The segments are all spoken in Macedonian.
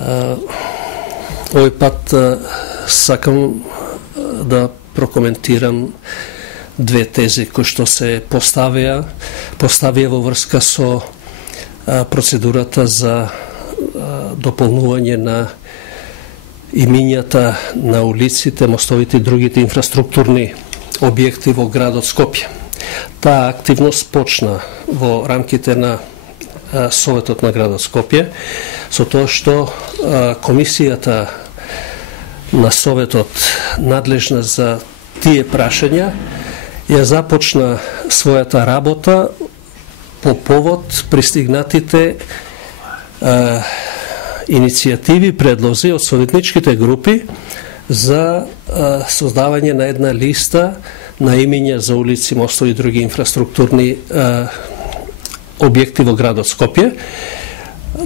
Овој пат сакам да прокоментирам две тези кои што се поставија во врска со процедурата за дополнување на имињата на улиците, мостовите и другите инфраструктурни објекти во градот Скопје. Таа активност почна во рамките на Советот на градот Скопје, со тоа што комисијата на Советот надлежна за тие прашања ја започна својата работа по повод пристигнатите иницијативи, предлози од советничките групи за создавање на една листа на имиња за улици, мостови и други инфраструктурни објекти во градот Скопје.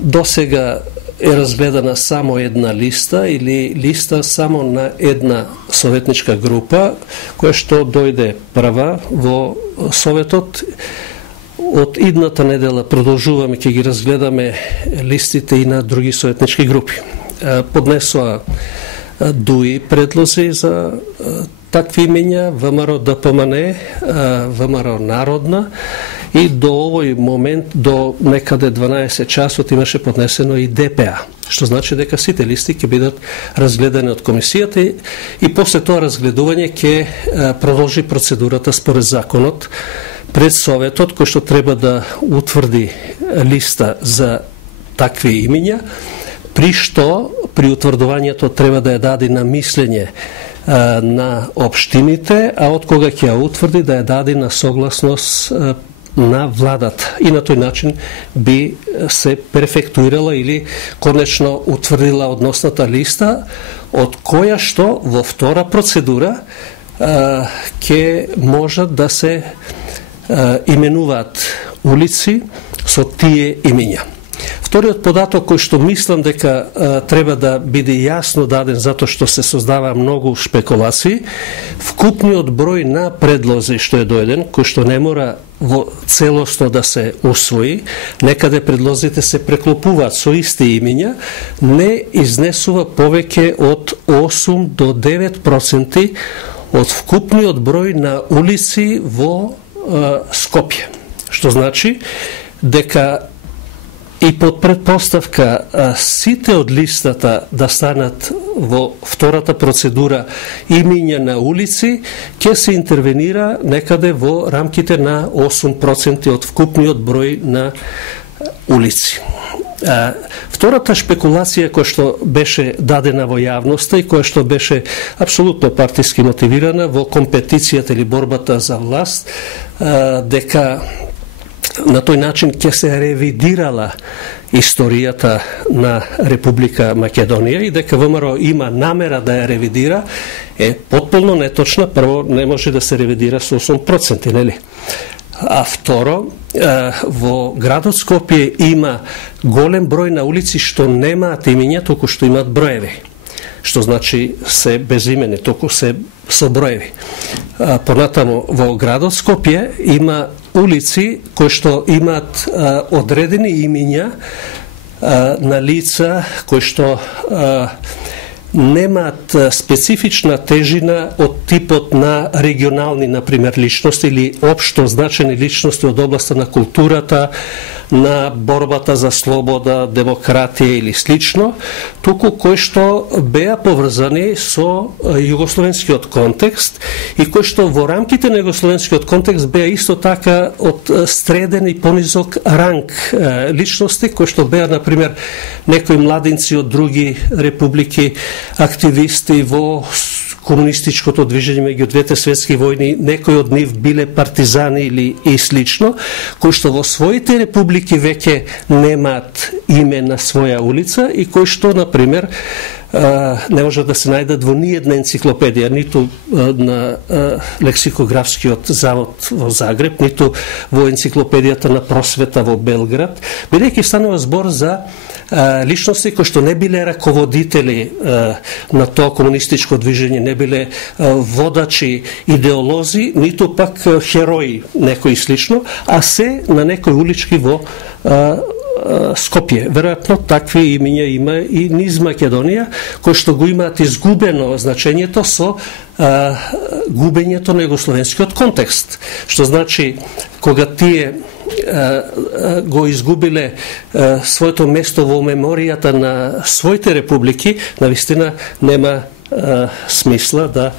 Досега е разгледана само една листа или листа само на една советничка група, која што дојде прва во Советот. Од идната недела продолжуваме, ќе ги разгледаме листите и на други советнички групи. Поднесоа дуи предлози за такви имења, ВМРО ДПМН, ВМРО Народна, и до овој момент, до некаде 12 часот, имаше поднесено и ДПА, што значи дека сите листи ќе бидат разгледани од комисијата и после тоа разгледување ќе продолжи процедурата според законот пред Советот, кој што треба да утврди листа за такви имиња, при што при утврдувањето треба да ја даде на мислење на општините, а од кога ќе ја утврди да ја даде на согласност на владата. И на тој начин би се перфектуирала или конечно утврдила односната листа, од која што во втора процедура ќе можат да се именуваат улици со тие имиња. Вториот податок кој што мислам дека треба да биде јасно даден, затоа што се создава многу шпекулации, вкупниот број на предлози што е дојден, кој што не мора во целосно да се усвои, некаде предлозите се преклопуваат со исти имиња, не изнесува повеќе од 8 до 9% од вкупниот број на улици во Скопје. Што значи дека и под предпоставка сите од листата да станат во втората процедура имиња на улици, ќе се интервенира некаде во рамките на 8% од вкупниот број на улици. Втората шпекулација која што беше дадена во јавноста и која што беше апсолутно партиски мотивирана во компетицијата или борбата за власт, дека на тој начин ќе се ревидирала историјата на Република Македонија и дека ВМРО има намера да ја ревидира, е потполно неточна. Прво, не може да се ревидира со 8%, нели? А второ, во градот Скопје има голем број на улици што немаат имиња, туку што имаат броеви. Што значи се безимени, туку се со броеви. Понатаму во градот Скопје има улици кои што имаат одредени имиња на лица кои што немаат специфична тежина од типот на регионални, например, личности или општо значени личности од областа на културата, на борбата за слобода, демократија или слично, туку кои што беа поврзани со југословенскиот контекст и кои што во рамките на југословенскиот контекст беа исто така од среден и понизок ранг личности, кои што беа, например, некои младинци од други републики, активисти во комунистичкото движење меѓу двете светски војни, некои од нив биле партизани или и слично, кои што во своите републики веќе немаат име на своја улица и кои што, например, не може да се најдат во ниедна енциклопедија, ниту на лексикографскиот завод во Загреб, ниту во енциклопедијата на просвета во Белград, бидејќи станува збор за личности кои што не биле раководители на тоа комунистичко движење, не биле водачи, идеолози, ниту пак херои, некои слично, а се на некои улички во Скопје. Веројатно такви имиња има и низ Македонија, кои што го имаат изгубено значењето со губењето на југословенскиот контекст. Што значи, кога тие го изгубиле своето место во меморијата на своите републики, навистина нема смисла да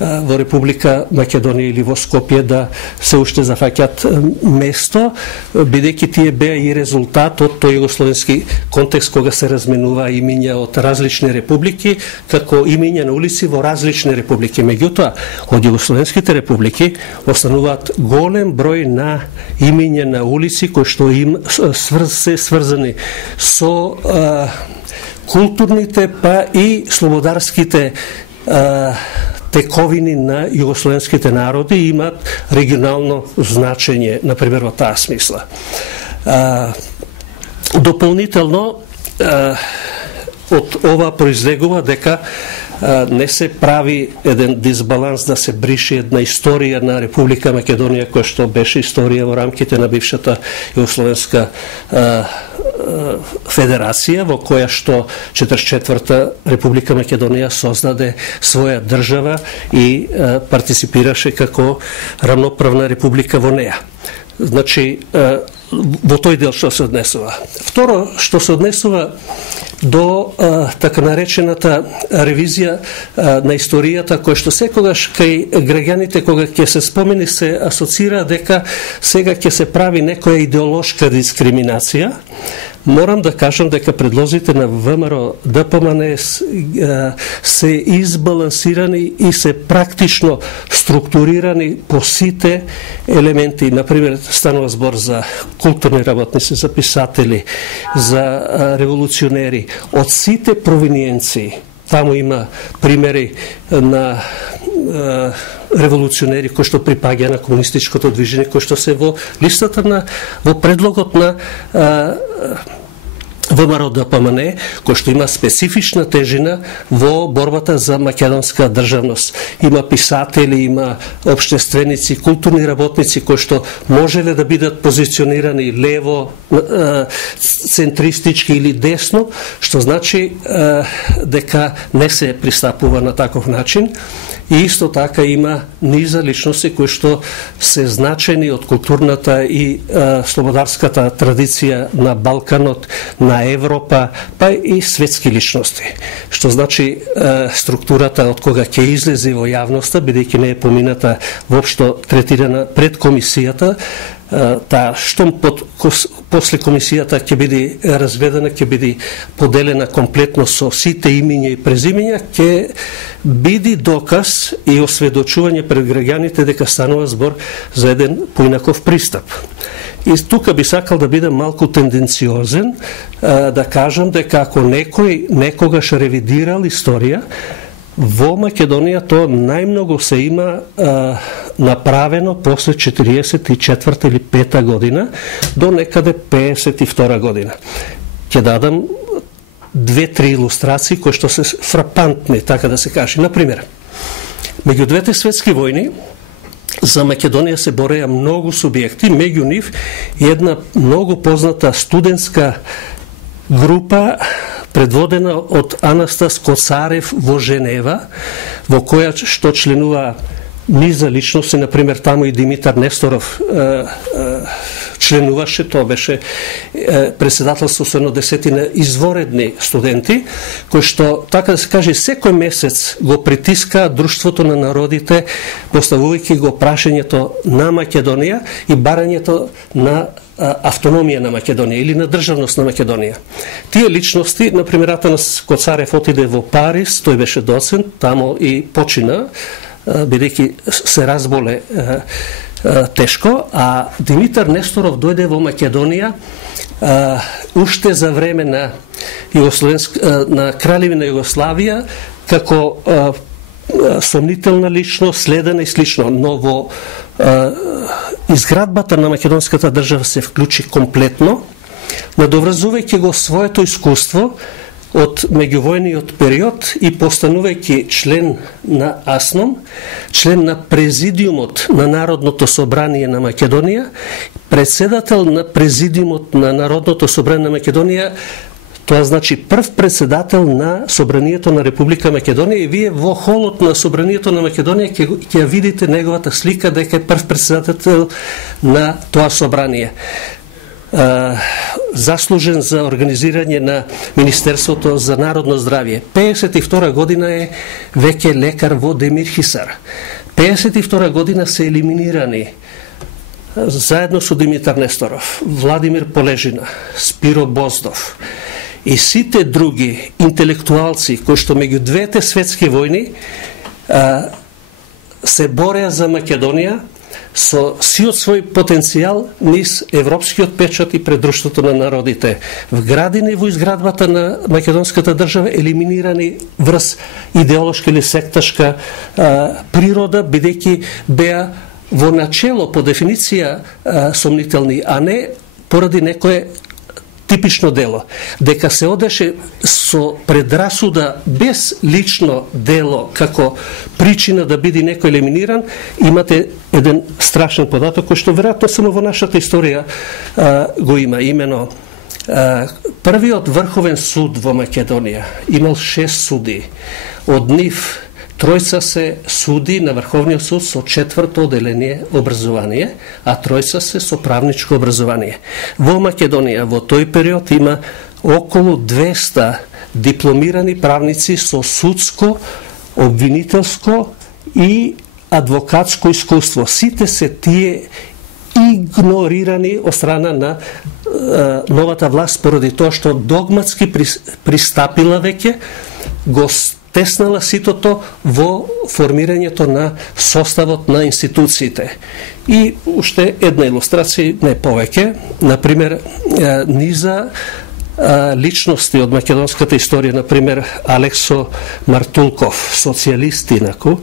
во Република Македонија или во Скопје да се уште зафаќат место, бидејќи тие беа и резултат од тој југословенски контекст кога се разменува имиња од различни републики, како имиња на улици во различни републики. Меѓутоа, од југословенските републики остануваат голем број на имиња на улици кои што им се сврзани со културните па и слободарските тековини на југословенските народи имаат регионално значење, например, во таа смисла. Дополнително, од ова произлегува дека не се прави еден дисбаланс да се брише една историја на Република Македонија, која што беше историја во рамките на бившата Југословенска федерација, во која што 44-та Република Македонија создаде своја држава и партиципираше како рамноправна република во неа. Значи, во тој дел што се однесува. Второ, што се однесува до така наречената ревизија на историјата, која што секогаш кај граѓаните кога ќе се спомени се асоцира дека сега ќе се прави некоја идеолошка дискриминација. Морам да кажам дека предлозите на ВМРО ДПМН се избалансирани и се практично структурирани по сите елементи. Например, станува збор за културни работници, за писатели, за револуционери, од сите провиниенции. Таму има примери на револуционери кои што припаѓа на комунистичкото движење, кои што се во листата во предлогот на ВМРО ДПМН, кој што има специфична тежина во борбата за македонска државност. Има писатели, има општественици, културни работници кои што можеле да бидат позиционирани лево, центристички или десно, што значи дека не се пристапува на таков начин. И исто така има низа личности кои што се значени од културната и слободарската традиција на Балканот, на Европа, па и светски личности. Што значи структурата од кога ќе излезе во јавноста, бидејќи не е помината воопшто третирана пред комисијата, таа штом после комисијата ќе биде разведена, ќе биде поделена комплетно со сите имиња и презимиња, ќе биде доказ и осведочување пред граѓаните дека станува збор за еден поинаков пристап. И тука би сакал да бидам малку тенденциозен, да кажам дека ако некој некогаш ревидирал историја, во Македонија тоа најмногу се има направено после 44 или 5 година до некаде 52 година. Ќе дадам 2-3 илустрации кои што се фрапантни, така да се каже. Например, меѓу двете светски војни за Македонија се бореа многу субјекти, меѓу нив една многу позната студентска група предводена од Анастас Коцарев во Женева, во која што членува низа личности, например таму и Димитар Несторов членуваше, тоа беше председателство со едно десетина изворедни студенти, кои што, така да се каже, секој месец го притиска Друштвото на народите, поставувајќи го прашањето на Македонија и барањето на автономија на Македонија или на државност на Македонија. Тие личности, например, Атанас Коцарев отиде во Париз, тој беше доцент, тамо и почина, бидејќи се разболе тешко, а Димитар Несторов дојде во Македонија уште за време на Кралевина Југославија како сомнителна личност, следена и слично, но во изградбата на македонската држава се вклучи комплетно, надоврзувајќи го своето искуство од меѓувојниот период и постанувајќи член на АСНОМ, член на Президиумот на Народното собрание на Македонија, председател на президиумот на Народното собрание на Македонија. Тоа значи прв председател на Собранието на Република Македонија, и вие во холот на Собранието на Македонија ќе видите неговата слика дека е прв председател на тоа собрание. Заслужен за организирање на Министерството за народно здравје. 52 година е веќе лекар во Демир Хисар. 52 година се елиминирани заедно со Димитар Несторов, Владимир Полежина, Спиро Боздов и сите други интелектуалци кои што меѓу двете светски војни се бореа за Македонија со сиот свој потенцијал низ европскиот печат и пред друштвото на народите. Вградени во изградбата на македонската држава, елиминирани врз идеолошка или секташка природа, бидејќи беа во начело по дефиниција сомнителни, а не поради некое типично дело. Дека се одеше со предрасуда без лично дело како причина да биде некој елиминиран, имате еден страшен податок кој што веројатно само во нашата историја го има. Имено првиот врховен суд во Македонија имал 6 суди. Од нив тројца се суди на Врховниот суд со 4-то оделение образование, а тројца се со правничко образование. Во Македонија во тој период има околу 200 дипломирани правници со судско, обвинителско и адвокатско искуство. Сите се тие игнорирани од страна на новата власт поради тоа што догматски пристапила веќе, го теснала ситото во формирањето на составот на институциите. И уште една илустрација, не повеќе, например, низа личности од македонската историја, например, Алексо Мартулков, социјалист инаку,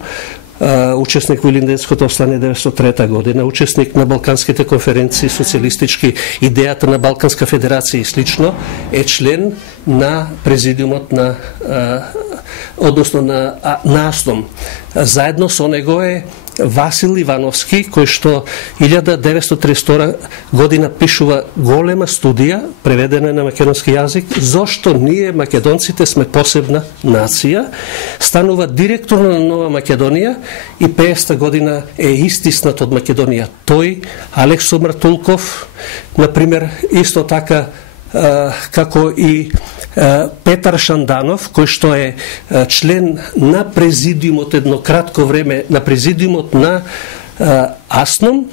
учесник во Илинденското овстание 1903 година, учесник на Балканските конференции социјалистички, идејата на Балканска федерација и слично, е член на президиумот на односно на АСТОМ. Заедно со него е Васил Ивановски, кој што 1932 година пишува голема студија, преведена на македонски јазик, зошто ние македонците сме посебна нација, станува директор на Нова Македонија и 50 година е истиснат од Македонија. Тој, Алексо Мартулков, например, исто така како и Петар Шанданов, кој што е член на президиумот едно кратко време, на президиумот на АСНОМ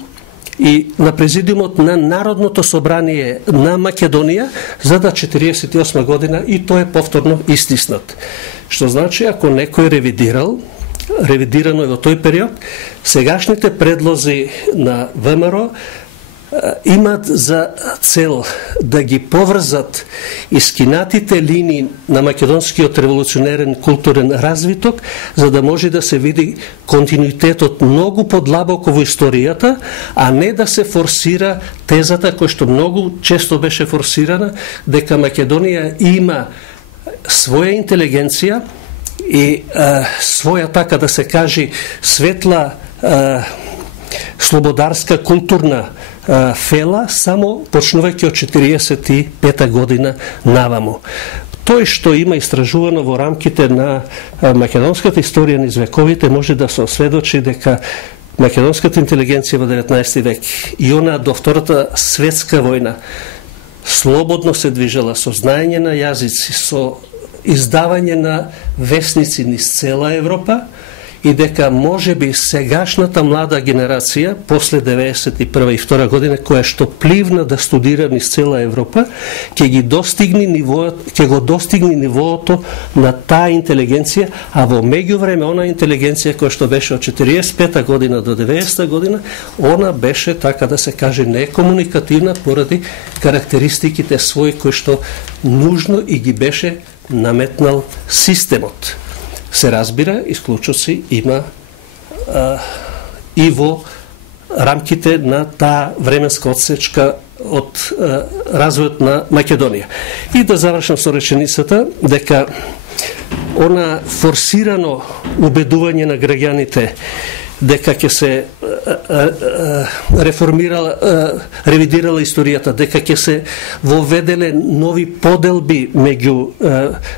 и на президиумот на Народното собрание на Македонија за да 48 година, и тој е повторно истиснат. Што значи, ако некој ревидирано е во тој период, сегашните предлози на ВМРО имат за цел да ги поврзат искинатите линии на македонскиот револуционерен културен развиток, за да може да се види континуитетот многу подлабоко во историјата, а не да се форсира тезата која што многу често беше форсирана, дека Македонија има своја интелигенција и своја, така да се каже, светла слободарска културна фела, само почнувајќи од 45 година наваму. Тој што има истражувано во рамките на македонската историја низ вековите може да се осведочи дека македонската интелигенција во 19 век и она до Втората светска војна слободно се движела со знаење на јазици, со издавање на весници низ цела Европа, и дека може би сегашната млада генерација после 91 и 2 година, која што пливна да студира низ цела Европа, ќе го достигне нивоото на таа интелигенција, а во меѓувреме она интелигенција која што беше од 45 година до 90 година, она беше, така да се каже, некомуникативна поради карактеристиките своји кои што нужно и ги беше наметнал системот. Се разбира, исклучоци има и во рамките на таа временска одсечка од развојот на Македонија. И да завршам со реченицата дека она форсирано убедување на граѓаните дека ќе се ревидирала историјата, дека ќе се воведеле нови поделби меѓу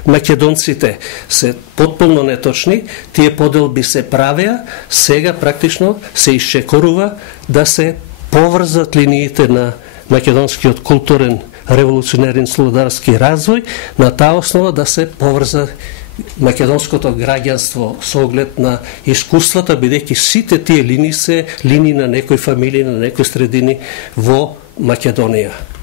македонците, се потполно неточни. Тие поделби се правеа, сега практично се исчекорува да се поврзат линиите на македонскиот културен, револуционерен, слободарски развој, на таа основа да се поврза македонското граѓанство со оглед на искуствата, бидејќи сите тие линии се линии на некои фамилии, на некои средини во Македонија.